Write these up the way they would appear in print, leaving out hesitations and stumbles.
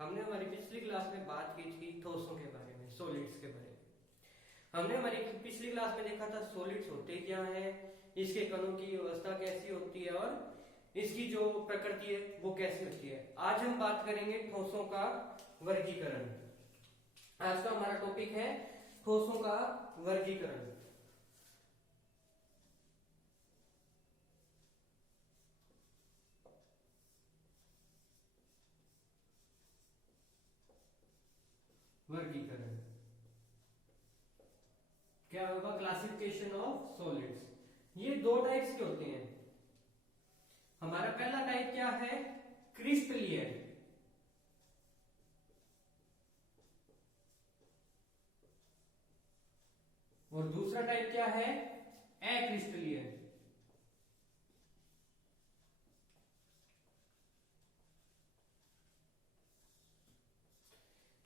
हमने हमारी पिछली क्लास में बात की थी ठोसों के बारे में, सॉलिड्स के बारे में। हमने हमारी पिछली क्लास में देखा था सॉलिड्स होते क्या है, इसके कणों की अवस्था कैसी होती है और इसकी जो प्रकृति है वो कैसी होती है। आज हम बात करेंगे ठोसों का वर्गीकरण। आज का हमारा टॉपिक है ठोसों का वर्गीकरण। वर्गीकरण क्या होगा? Classification of solids. ये दो टाइप्स के होते हैं। हमारा पहला टाइप क्या है? क्रिस्टलीय। और दूसरा टाइप क्या है? अक्रिस्टलीय।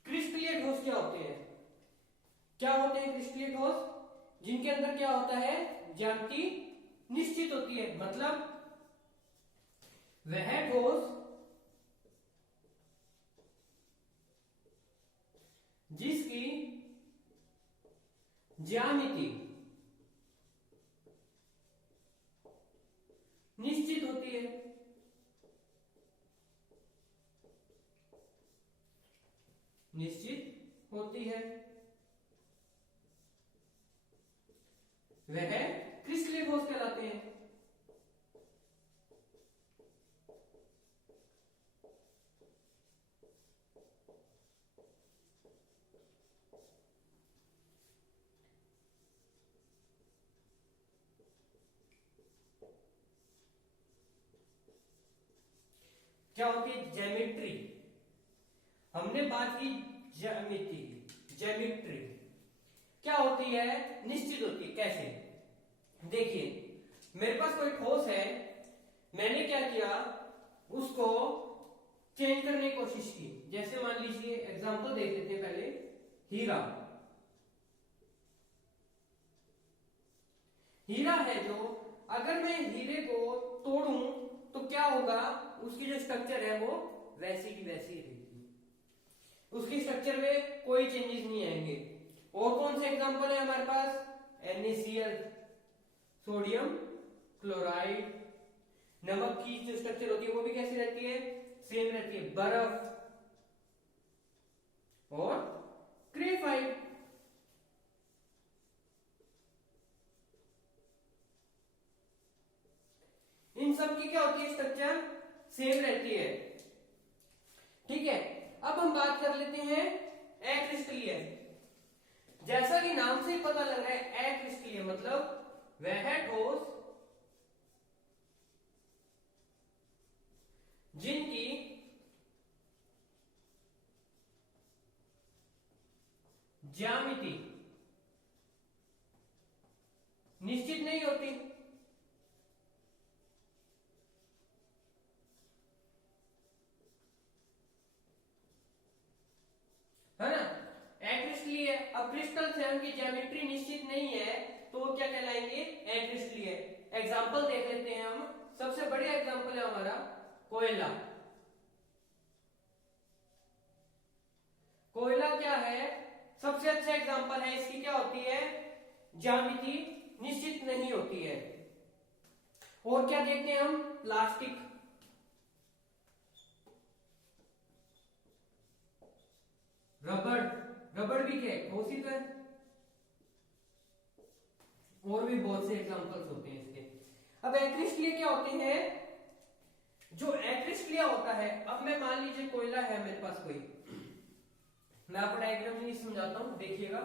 क्रिस्टलीय ठोस क्या होते हैं? क्या होते हैं क्रिस्टलीय ठोस? जिनके अंदर क्या होता है? ज्यामिति निश्चित होती है। मतलब वह ठोस जिसकी ज्यामिति निश्चित होती है। निश्चित होती है वह क्रिस्टलीय ठोस कहलाते हैं। क्या होती है? ज्योमेट्री। हमने बात की ज्यामिति, ज्योमेट्री क्या होती है? निश्चित होती है। कैसे? देखिए, मेरे पास कोई ठोस है, मैंने क्या किया, उसको चेंज करने की कोशिश की। जैसे मान लीजिए एग्जांपल देख लेते हैं पहले। हीरा, हीरा है जो, अगर मैं हीरे को तोड़ूं तो क्या होगा? उसकी जो स्ट्रक्चर है वो वैसी की वैसी रहेगी। उसकी स्ट्रक्चर में कोई चेंजेस नहीं आएंगे। और कौन से एग्जांपल है हमारे पास? NaCl, sodium chloride. नमक की जो स्ट्रक्चर होती है वो भी कैसी रहती है? सेम रहती है। बर्फ और ग्रेफाइट। इन सब की क्या होती है? स्ट्रक्चर सेम रहती है। ठीक है, अब हम बात कर लेते हैं अक्रिस्टलीय। जैसा कि नाम से ही पता लग रहा है, अक्रिस्टलीय मतलब वह ठोस जिनकी ज्यामिति निश्चित नहीं होती। है ना? अक्रिस्टलीय। अब क्रिस्टल से उनकी ज्योमेट्री निश्चित नहीं है तो वो क्या कहलाएंगे? अक्रिस्टलीय। एग्जांपल देख लेते हैं हम। सबसे बढ़िया एग्जांपल है हमारा कोयला। कोयला क्या है? सबसे अच्छा एग्जांपल है। इसकी क्या होती है? ज्यामिति निश्चित नहीं होती है। और क्या देखते हैं हम? प्लास्टिक। रबड़, रबड़ भी क्या है? ठोस ही तो है। और भी बहुत से एग्जांपल्स होते हैं इसके। अब अक्रिस्टलीय क्या होते हैं? जो अक्रिस्टलीय होता है, अब मैं मान लीजिए कोयला है मेरे पास कोई, मैं आपको डायग्राम में समझाता हूं, देखिएगा।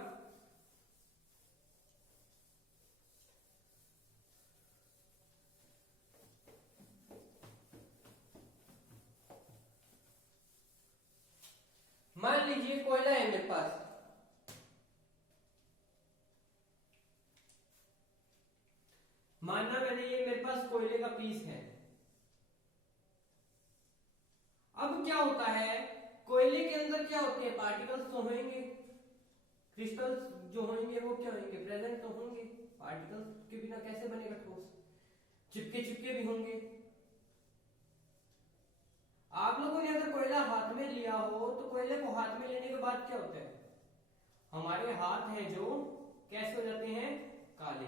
मान लीजिए कोयला है मेरे पास। मानना मैंने ये मेरे पास कोयले का पीस है। अब क्या होता है? कोयले के अंदर क्या होते हैं? पार्टिकल्स तो होंगे। क्रिस्टल्स जो होंगे वो क्या होंगे? प्रेजेंट तो होंगे। पार्टिकल्स के बिना कैसे बनेगा ठोस? चिपके चिपके भी होंगे। आप लोगों ने अगर कोयला हाथ में लिया हो तो कोयले को हाथ में लेने के बाद क्या होता है, हमारे हाथ हैं जो कैसे हो जाते हैं, काले।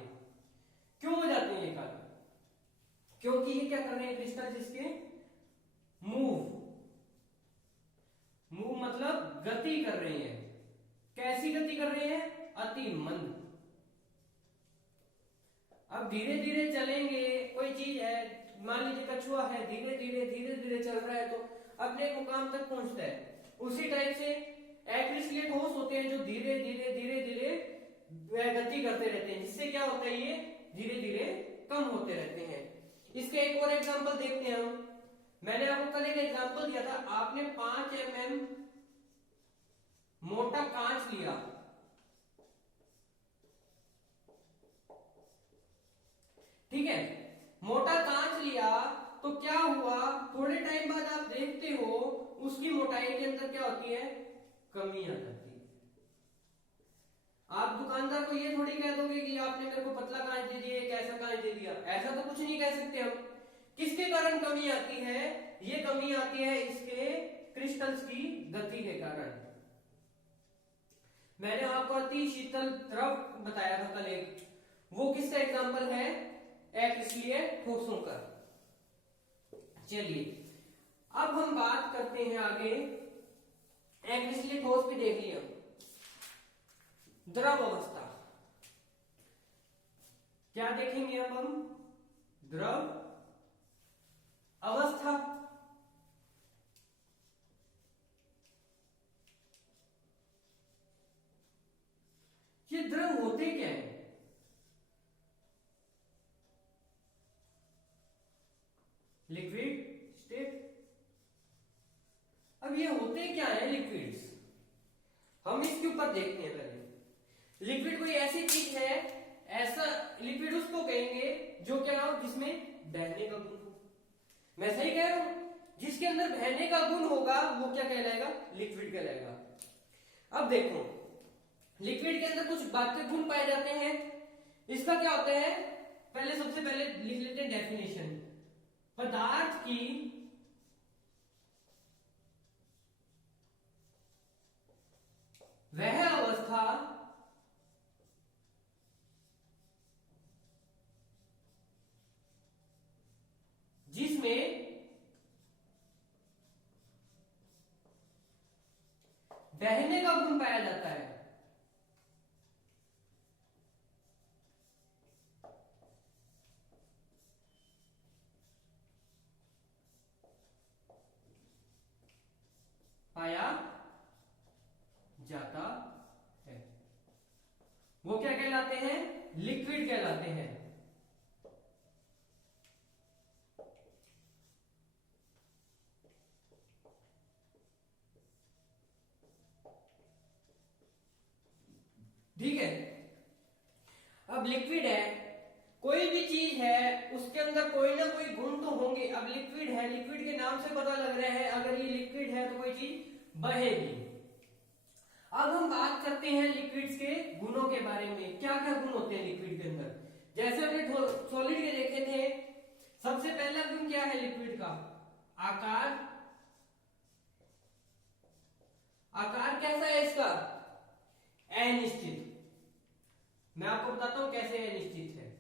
क्यों हो जाते हैं ये काले? क्योंकि ये क्या कर रहे हैं क्रिस्टल, जिसके मूव मतलब गति कर रहे हैं। कैसी गति कर रहे हैं, अति मंद। अब धीरे धीरे चलेंगे, कोई चीज है, मान लीजिए कछुआ है, धीरे धीरे चल रहा है तो अपने एक मुकाम तक पहुंचता है। उसी टाइप से एक्रिसलेट ठोस होते हैं जो धीरे धीरे गति करते रहते हैं, जिससे क्या होता है, ये धीरे धीरे कम होते रहते हैं। इसके एक और एग्जांपल देखते हैं हम। मैंने आपको कल एक एग्जांपल दिया था, आपने 5 mm मोटा कांच लिया, ठीक है, मोटा कांच लिया तो क्या हुआ, थोड़े टाइम बाद आप देखते हो उसकी मोटाई के अंदर क्या होती है, कमी आ जाती है। आप दुकानदार को ये थोड़ी कह दोगे कि आपने मेरे को पतला कांच दे दिया, कैसा कांच दे दिया, ऐसा तो कुछ नहीं कह सकते हम। किसके कारण कमी आती है, ये कमी आती है इसके क्रिस्टल्स की गति के कारण। मैंने आपको अति शीतल द्रव बताया था कल एक, वो किसका एग्जांपल है, एक्रिसलेट ठोसों का। चलिए अब हम बात करते हैं आगे, एक्रिसलेट ठोस भी देख लिया, द्रव अवस्था क्या देखेंगे अब हम, द्रव अवस्था। ये द्रव होते क्या है, लिक्विड स्टेट। अब ये होते क्या है लिक्विड्स, हम इसके ऊपर देखते हैं पहले। लिक्विड कोई ऐसी चीज है, ऐसा लिक्विड उसको कहेंगे जो क्या हो, जिसमें बहने का गुण हो। मैं सही कह रहा हूं, जिसके अंदर बहने का गुण होगा वो क्या कहलाएगा, लिक्विड कहलाएगा। अब देखो लिक्विड के अंदर कुछ बातें गुण पाए जाते हैं। इसका क्या होता है, पहले सबसे पहले लिख लेते हैं डेफिनेशन। पदार्थ की वह अवस्था जिसमें बहने का गुण पाया जाता है। पाया जाता है, वो क्या कहलाते हैं, लिक्विड कहलाते हैं। ठीक है, अब लिक्विड है, कोई भी चीज है उसके अंदर कोई ना कोई गुण तो होंगे। अब लिक्विड है, लिक्विड के नाम से पता लग रहा है अगर ये लिक्विड है तो कोई चीज बहेगी। अब हम बात करते हैं लिक्विड्स के गुणों के बारे में, क्या क्या गुण होते हैं लिक्विड के अंदर। जैसे हमने सॉलिड के देखे थे, सबसे पहला गुण क्या है लिक्विड का, आकार। आकार कैसा है इसका, अनिश्चित। मैं आपको बताता हूं कैसे अनिश्चित है।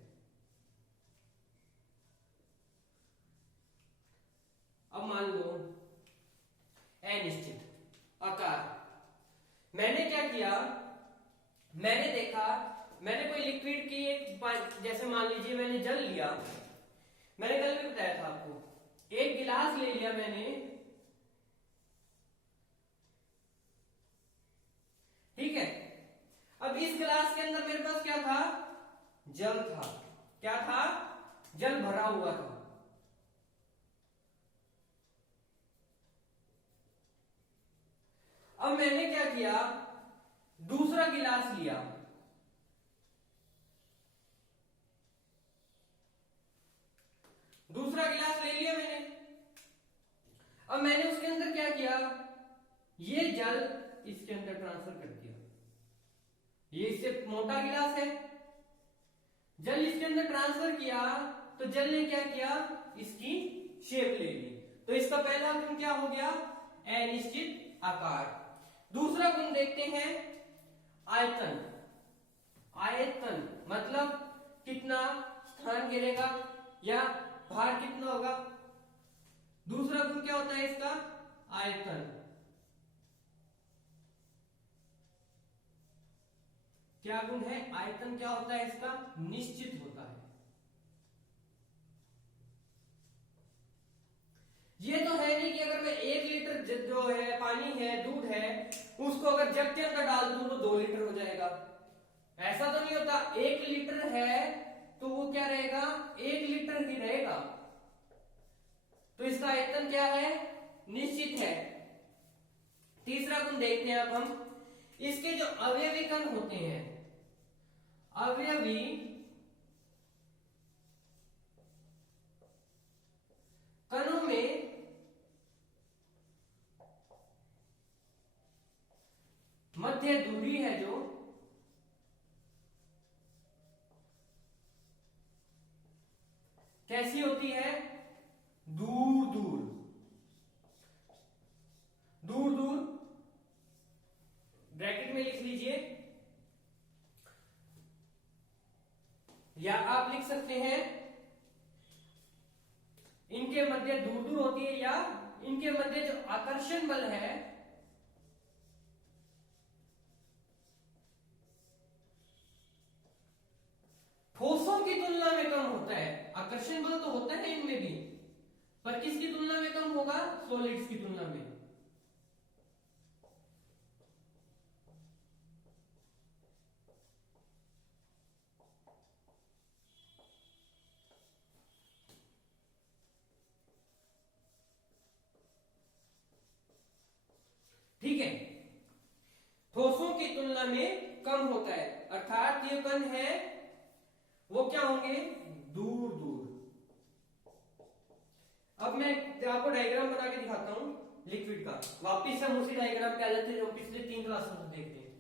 अब मान लो अनिश्चित आकार, मैंने क्या किया, मैंने देखा, मैंने कोई लिक्विड की एक, जैसे मान लीजिए मैंने जल लिया, मैंने कल भी बताया था आपको, एक गिलास ले लिया मैंने, ठीक है। अब इस गिलास के अंदर मेरे पास क्या था, जल था। क्या था, जल भरा हुआ था। अब मैंने क्या किया, दूसरा गिलास लिया, दूसरा गिलास ले लिया मैंने। अब मैंने उसके अंदर क्या किया, ये जल इसके अंदर ट्रांसफर कर दिया। ये इससे मोटा गिलास है, जल इसके अंदर ट्रांसफर किया तो जल ने क्या किया, इसकी शेप ले ली। तो इसका पहला गुण क्या हो गया, अनिश्चित आकार। दूसरा गुण देखते हैं आयतन। आयतन मतलब कितना स्थान घेरेगा या भार कितना होगा। दूसरा गुण क्या होता है इसका, आयतन। क्या गुण है, आयतन क्या होता है इसका, निश्चित होता है। ये तो है नहीं कि अगर मैं 1 लीटर जो है पानी है, दूध है, उसको अगर जग के अंदर डाल दूं तो 2 लीटर हो जाएगा। ऐसा तो नहीं होता। 1 लीटर है तो वो क्या रहेगा, 1 लीटर ही रहेगा। तो इसका आयतन क्या है, निश्चित है। तीसरा गुण देखते हैं अब हम, इसके जो अवयवी कण होते हैं, अवयवी कणों में मध्य दूरी है जो कैसी होती है, दूर दूर, दूर दूर, ब्रैकेट में लिख लीजिए, या आप लिख सकते हैं इनके मध्य दूर दूर होती है, या इनके मध्य जो आकर्षण बल है ठोसों की तुलना में कम होता है। आकर्षण बल तो होता है इनमें भी, पर किसकी तुलना में कम होगा, सॉलिड्स की तुलना में। ठीक है, ठोसों की तुलना में कम होता है, अर्थात ये कण है वो क्या होंगे, दूर दूर। अब मैं आपको डायग्राम बना के दिखाता हूं लिक्विड का। वापिस हम उसी डायग्राम पे आ जाते हैं जो पिछले 3 क्लासों में देखते हैं।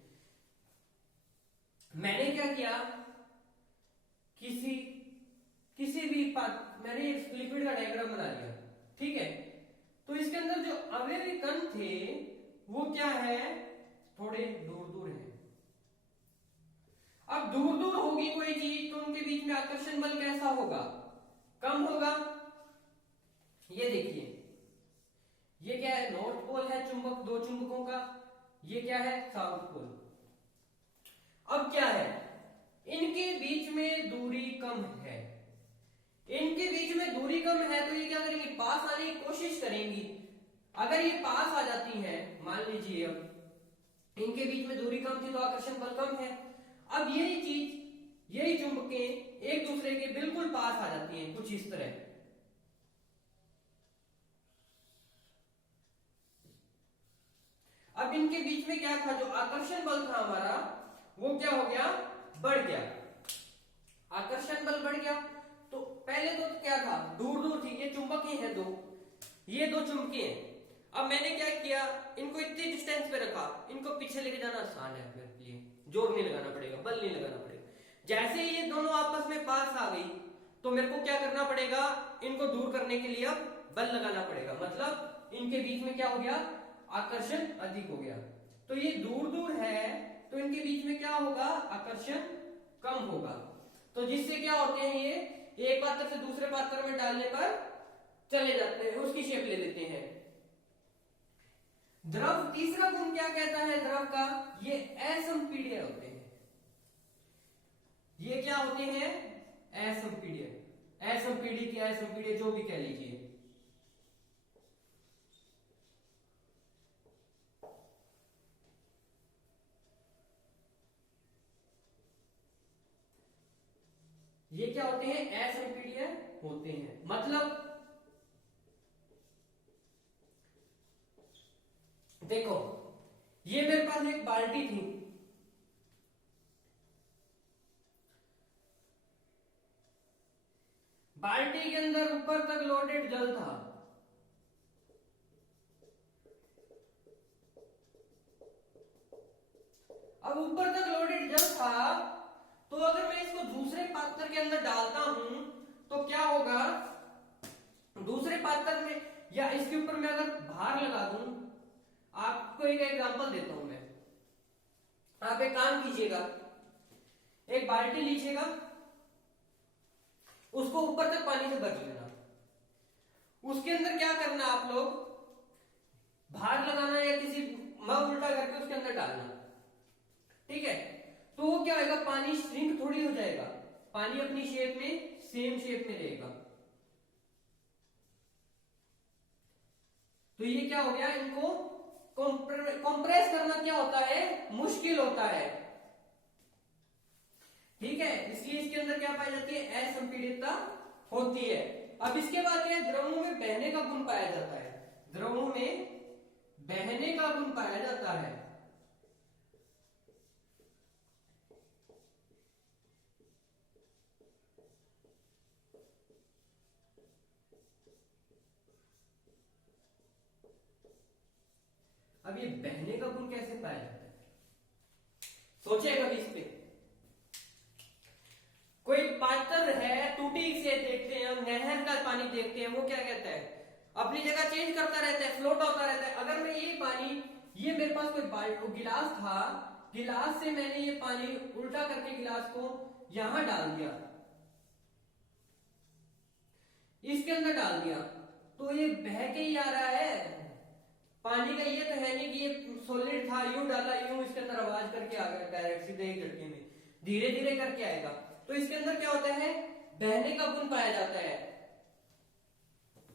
मैंने क्या किया, किसी भी मैंने एक लिक्विड का डायग्राम बना लिया, ठीक है। तो इसके अंदर जो अवयवी कण थे वो क्या है, थोड़े दूर दूर है। अब दूर दूर होगी कोई चीज तो उनके बीच में आकर्षण बल कैसा होगा, कम होगा। ये देखिए, ये क्या है, नॉर्थ पोल है चुंबक, 2 चुंबकों का, ये क्या है, साउथ पोल। अब क्या है, इनके बीच में दूरी कम है, इनके बीच में दूरी कम है तो ये क्या करेंगी, पास आने की कोशिश करेंगी। अगर ये पास आ जाती है, मान लीजिए अब इनके बीच में दूरी कम थी तो आकर्षण बल कम है। अब यही चीज, यही चुंबकें एक दूसरे के बिल्कुल पास आ जाती हैं, कुछ इस तरह। अब इनके बीच में क्या था, जो आकर्षण बल था हमारा वो क्या हो गया, बढ़ गया। आकर्षण बल बढ़ गया तो पहले तो क्या था, दूर दूर थी, ये चुंबक ही है 2, ये 2 चुंबकीय हैं। अब मैंने क्या किया, इनको इतनी डिस्टेंस पे रखा, इनको पीछे लेके जाना आसान है मेरे लिए, जोर नहीं लगाना पड़ेगा, बल नहीं लगाना पड़ेगा। जैसे ही ये दोनों आपस में पास आ गई तो मेरे को क्या करना पड़ेगा, इनको दूर करने के लिए अब बल लगाना पड़ेगा। मतलब इनके बीच में क्या हो गया, आकर्षण अधिक हो गया। तो ये दूर दूर है तो इनके बीच में क्या होगा, आकर्षण कम होगा। तो जिससे क्या होते हैं, ये एक पात्र से दूसरे पात्र में डालने पर चले जाते हैं, उसकी शेप ले लेते हैं। द्रव, तीसरा गुण क्या कहता है द्रव का, ये असंपीड्य होते हैं। ये क्या होते हैं, असंपीड्य, असंपीडित या असंपीड्य जो भी कह लीजिए। ये क्या होते हैं, असंपीड्य होते हैं। मतलब देखो, ये मेरे पास एक बाल्टी थी, बाल्टी के अंदर ऊपर तक लोडेड जल था। अब ऊपर तक लोडेड जल था तो अगर मैं इसको दूसरे पात्र के अंदर डालता हूं तो क्या होगा, दूसरे पात्र में या इसके ऊपर मैं अगर भार लगा दूं, आपको आपको एक एग्जांपल देता हूं मैं। आप एक काम कीजिएगा, एक बाल्टी लीजिएगा, उसको ऊपर तक पानी से भर लेना। उसके अंदर क्या करना, आप लोग भार लगाना या किसी मग उल्टा करके उसके अंदर डालना, ठीक है। तो वो क्या होगा, पानी श्रिंक थोड़ी हो जाएगा, पानी अपनी शेप में, सेम शेप में रहेगा। तो ये क्या हो गया, इनको कंप्रेस करना क्या होता है, मुश्किल होता है, ठीक है। इसलिए इसके अंदर क्या पाई जाती है, असंपीड़ितता होती है। अब इसके बाद क्या, द्रवों में बहने का गुण पाया जाता है, द्रवों में बहने का गुण पाया जाता है। अब ये बहने का गुण कैसे पाया जाता है, सोचिए कभी इस पे। कोई पात्र है, टूटी से देखते हैं, नहर का पानी देखते हैं, वो क्या कहता है, अपनी जगह चेंज करता रहता है, फ्लोट होता रहता है। अगर मैं ये पानी, ये मेरे पास कोई गिलास था, गिलास से मैंने ये पानी उल्टा करके गिलास को यहां डाल दिया, इसके अंदर डाल दिया, तो ये बह के ही आ रहा है। पानी का ये तो है नहीं कि ये सॉलिड था, यूं डाला, यूं इसके अंदर आवाज करके आ गया डायरेक्ट सीधे ही झटके में, धीरे धीरे करके आएगा। तो इसके अंदर क्या होता है, बहने का गुण पाया जाता है।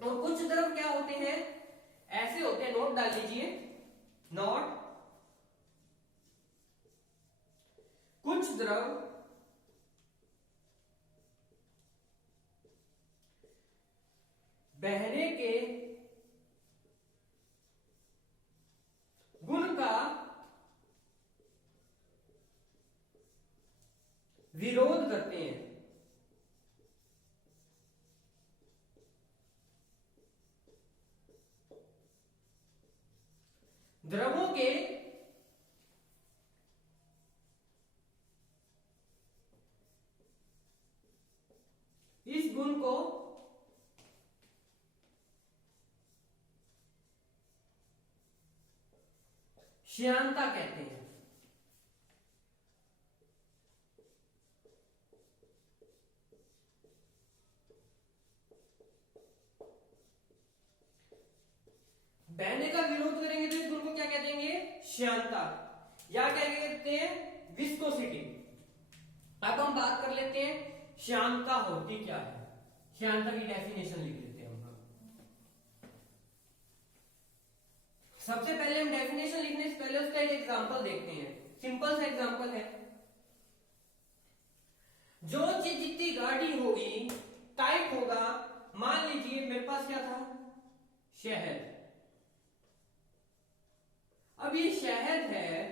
और कुछ द्रव क्या होते हैं, ऐसे होते हैं, नोट डाल लीजिए, नोट, कुछ द्रव बहने के गुण का विरोध करते हैं। द्रवों के इस गुण को श्यानता कहते हैं। बहने का विरोध करेंगे तो इस गुण को क्या कह देंगे, श्यानता, या क्या कहते हैं, विस्कोसिटी। अब हम बात कर लेते हैं श्यानता होती क्या है, श्यानता की डेफिनेशन लिख लेते हैं हम। सबसे पहले हम डेफिनेशन लिखने से पहले उसका एक एग्जांपल देखते हैं, सिंपल सा एग्जांपल है। जो चीज जितनी गाढ़ी होगी, टाइट होगा, मान लीजिए मेरे पास क्या था, शहद। अब ये शहद है,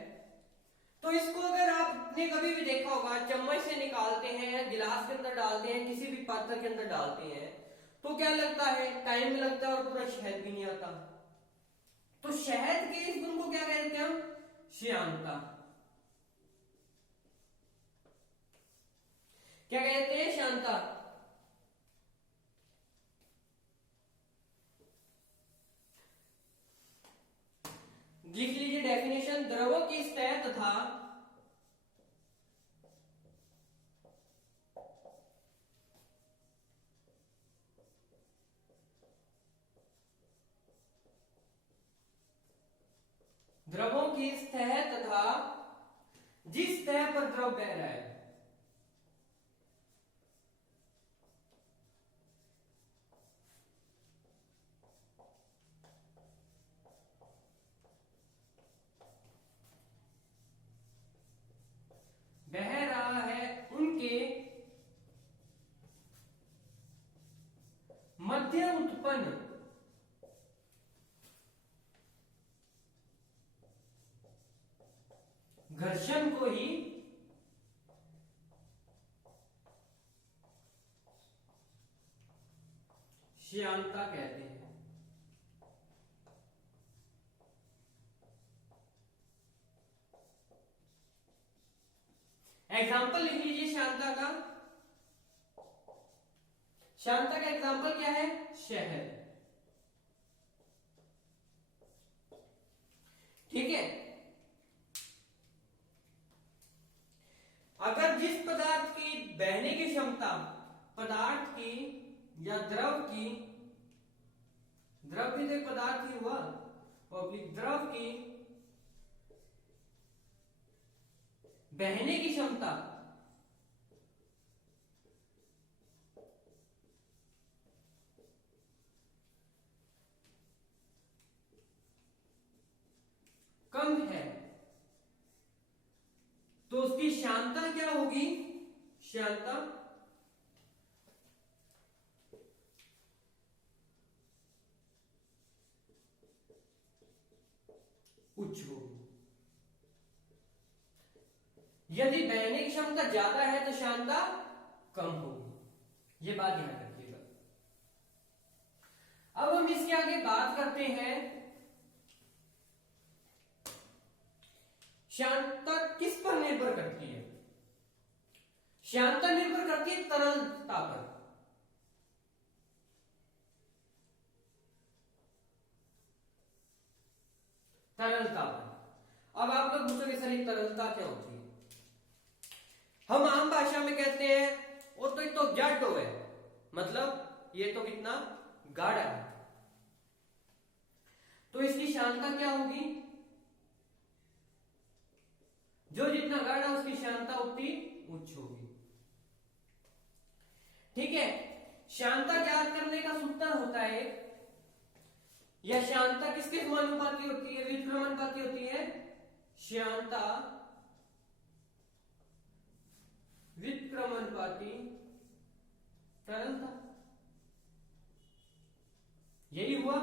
तो इसको अगर आपने कभी भी देखा होगा, चम्मच से निकालते हैं, गिलास के अंदर डालते हैं, किसी भी पात्र के अंदर डालते हैं, तो क्या लगता है, टाइम लगता है और पूरा शहद भी नहीं आता। तो शहद के इस गुण को क्या कहते हैं हम, श्यानता। क्या कहते हैं, श्यानता। लिख लीजिए डेफिनेशन, द्रवों की सतह तथा द्रवों की सतह तथा जिस सतह पर द्रव बह रहा है, बह रहा है, उनके मध्य उत्पन्न घर्षण को ही श्यानता कहते हैं। एग्जाम्पल लिख लीजिए श्यानता का। श्यानता का एग्जाम्पल क्या है, शहद। ठीक है। अगर जिस पदार्थ की बहने की क्षमता पदार्थ की या द्रव की, द्रव भी तो एक पदार्थ ही हुआ, द्रव की बहने की क्षमता कम है तो उसकी श्यानता क्या होगी? श्यानता उच्च होगी। यदि बहने की क्षमता ज्यादा है तो श्यानता कम होगी। ये बात ध्यान रखिएगा। अब हम इसके आगे बात करते हैं श्यानता किस पर निर्भर करती है। श्यानता निर्भर करती है तरलता पर। तरलता पर। अब आप लोग पूछोगे सर ये तरलता क्या होती है? हम आम भाषा में कहते हैं वो तो एक तो जाटो है, मतलब ये तो कितना गाढ़ा है, तो इसकी श्यानता क्या होगी? जो जितना गाढ़ा उसकी श्यानता उतनी उच्च होगी। ठीक है। श्यानता ज्ञात करने का सूत्र होता है, या श्यानता किसके समानुपाती होती है? व्युत्क्रमानुपाती होती है। श्यानता व्युत्क्रमानुपाती तरलता। यही हुआ,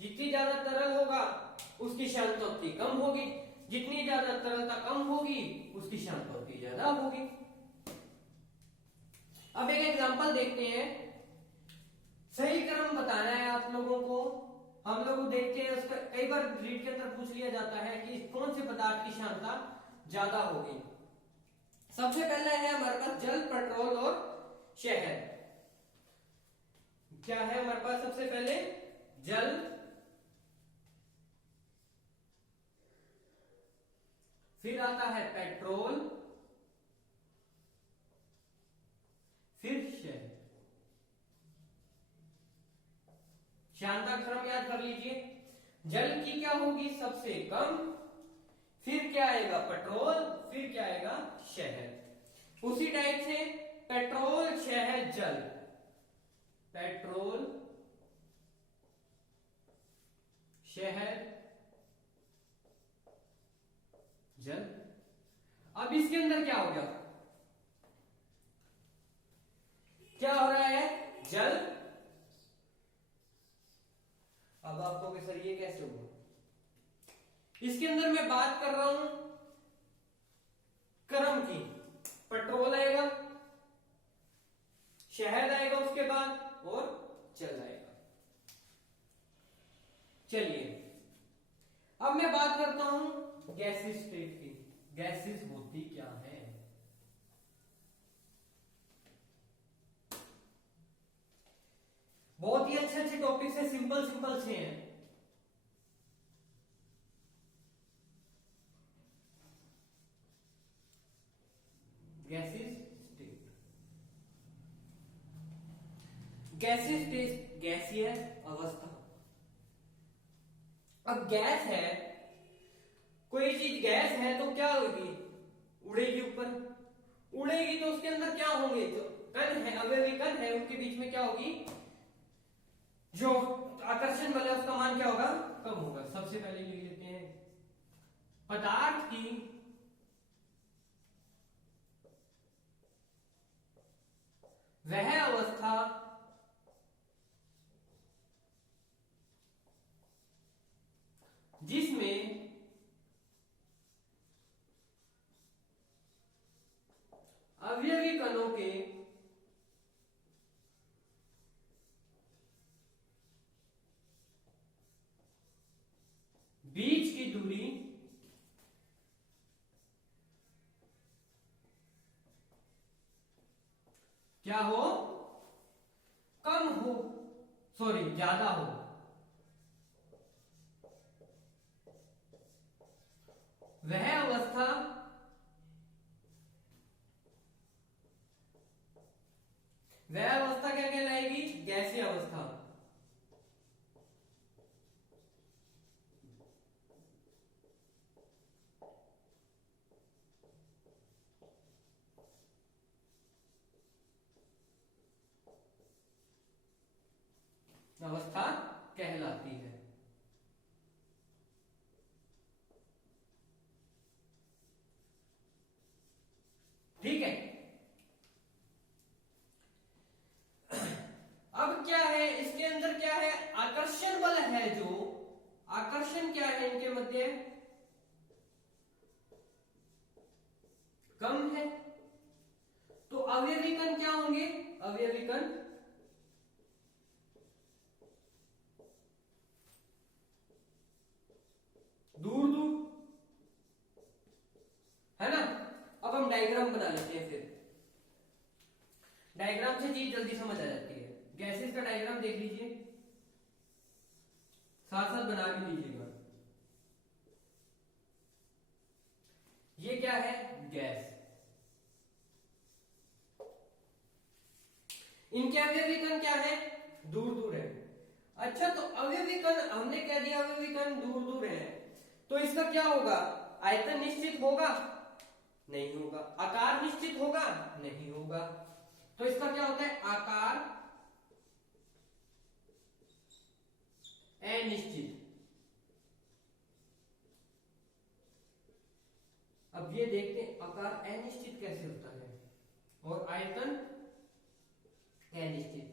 जितनी ज्यादा तरल होगा उसकी श्यानता उतनी कम होगी, जितनी ज्यादा तरलता कम होगी उसकी श्यानता उतनी ज्यादा होगी। अब एक एग्जांपल देखते हैं। सही क्रम बताना है आप लोगों को। हम लोग देखते हैं उसका कई बार रीड के अंदर पूछ लिया जाता है कि कौन से पदार्थ की श्यानता ज्यादा होगी। सबसे पहला है हमारे पास जल, पेट्रोल और शहद। क्या है हमारे पास? सबसे पहले जल, फिर आता है पेट्रोल, फिर शहद। श्यानता क्रम याद कर लीजिए। जल की क्या होगी? सबसे कम, फिर क्या आएगा? पेट्रोल, फिर क्या आएगा? शहद। उसी टाइप से पेट्रोल, शहद, जल। पेट्रोल, शहद, जल। अब इसके अंदर क्या हो गया? क्या हो रहा है? जल। अब आपको कि सर ये कैसे हुआ? इसके अंदर मैं बात कर रहा हूं क्रम की। पेट्रोल आएगा, शहद आएगा उसके बाद, और जल आएगा। चलिए अब मैं बात करता हूं गैसीय स्टेट की। गैसेस होती क्या है? बहुत ही अच्छे अच्छे टॉपिक है, सिंपल सिंपल से हैं। गैसीय स्टेट, गैसीय स्टेट, गैसीय अवस्था। अब गैस है, कोई चीज गैस है तो क्या होगी? उड़ेगी ऊपर। उड़ेगी तो उसके अंदर क्या होंगे? जो कण है, अवयवी कण है, उनके बीच में क्या होगी? जो आकर्षण बल है उसका मान क्या होगा? कम होगा। सबसे पहले लिख लेते हैं पदार्थ की वह अवस्था जिसमें अवयवी कणों के बीच की दूरी क्या हो? कम हो, सॉरी ज्यादा हो। वह अवस्था क्या कहलाएगी? गैसीय अवस्था। अवस्था कहलाती है। ठीक है। अब क्या है इसके अंदर, क्या है? आकर्षण बल है, जो आकर्षण क्या है इनके मध्य कम है, तो अवयवी कण क्या होंगे? अवयवी कण दूर दूर, है ना। अब हम डायग्राम बना लेते हैं। फिर डायग्राम से चीज जल्दी समझ आ जाती है। गैसेस का डायग्राम देख लीजिए, साथ साथ बना भी लीजिएगा। ये क्या है? गैस। इनके अवयवी कण क्या है? दूर दूर है। अच्छा, तो अवयवी कण हमने कह दिया अवयवी कण दूर दूर है, तो इसका क्या होगा? आयतन निश्चित होगा? नहीं होगा। आकार निश्चित होगा? नहीं होगा। तो इसका क्या होता है? आकार अनिश्चित। अब ये देखते हैं आकार अनिश्चित कैसे होता है और आयतन अनिश्चित।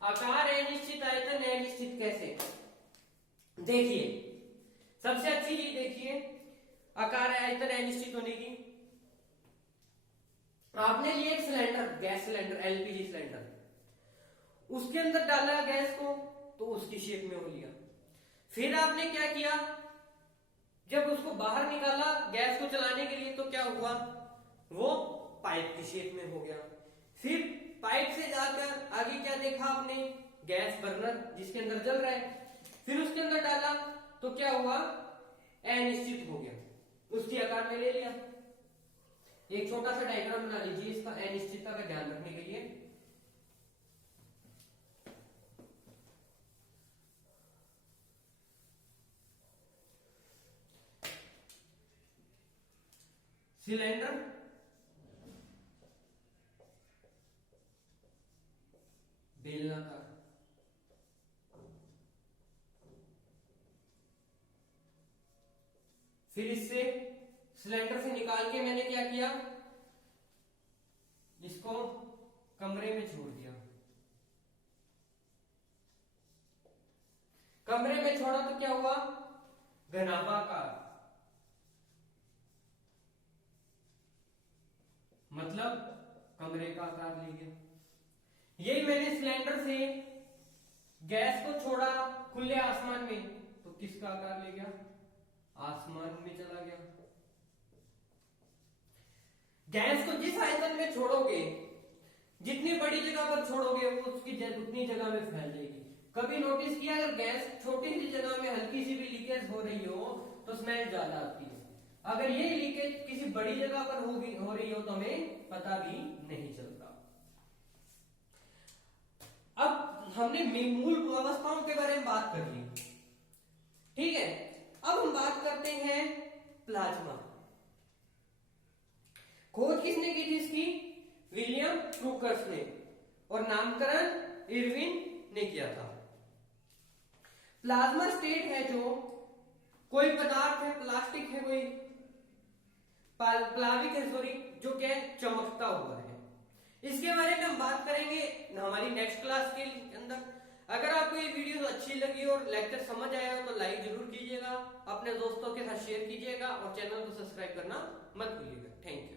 आकार अनिश्चित, आयतन अनिश्चित कैसे? देखिए, सबसे अच्छी चीज देखिए आकार आयतन अनिश्चित होने की। आपने लिए एक cylinder, gas cylinder, LPG cylinder, उसके अंदर डाला गैस को तो उसकी शेप में हो लिया। फिर आपने क्या किया? जब उसको बाहर निकाला गैस को चलाने के लिए, तो क्या हुआ? वो पाइप की शेप में हो गया। फिर पाइप से जाकर आगे क्या देखा आपने? गैस बर्नर जिसके अंदर जल रहा है। फिर उसके अंदर डाला तो क्या हुआ? अनिश्चित हो गया, उसकी आकार में ले लिया। एक छोटा सा डायग्राम बना लीजिए इसका अनिश्चितता का ध्यान रखने के लिए। सिलेंडर, बेलनाकार, फिर इससे सिलेंडर से निकाल के मैंने क्या किया? इसको कमरे में छोड़ दिया। कमरे में छोड़ा तो क्या हुआ? घनाभाकार, मतलब कमरे का आकार ले गया। यही मैंने सिलेंडर से गैस को छोड़ा खुले आसमान में, तो किसका आकार ले गया? आसमान में चला गया। गैस को जिस आयतन में छोड़ोगे, जितनी बड़ी जगह पर छोड़ोगे, वो उसकी उतनी जगह में फैल जाएगी। कभी नोटिस किया, अगर गैस छोटी सी जगह में हल्की सी भी लीकेज हो रही हो तो स्मेल ज्यादा आती है। अगर ये लीकेज किसी बड़ी जगह पर हो रही हो तो हमें पता भी नहीं चलता। अब हमने मूल अवस्थाओं के बारे में बात कर ली, ठीक है। अब हम बात करते हैं प्लाज्मा। खोज किसने की थी इसकी? विलियम क्रूकर्स ने, और नामकरण इरविन ने किया था। प्लाज्मा स्टेट है जो कोई पदार्थ है, प्लास्टिक है, कोई प्लाविक है, सॉरी, जो क्या चमकता हुआ है। इसके बारे में हम बात करेंगे हमारी नेक्स्ट क्लास के अंदर। अगर आपको ये वीडियो अच्छी लगी और लेक्चर समझ आया हो तो लाइक जरूर कीजिएगा, अपने दोस्तों के साथ शेयर कीजिएगा और चैनल को सब्सक्राइब करना मत भूलिएगा। Thank you.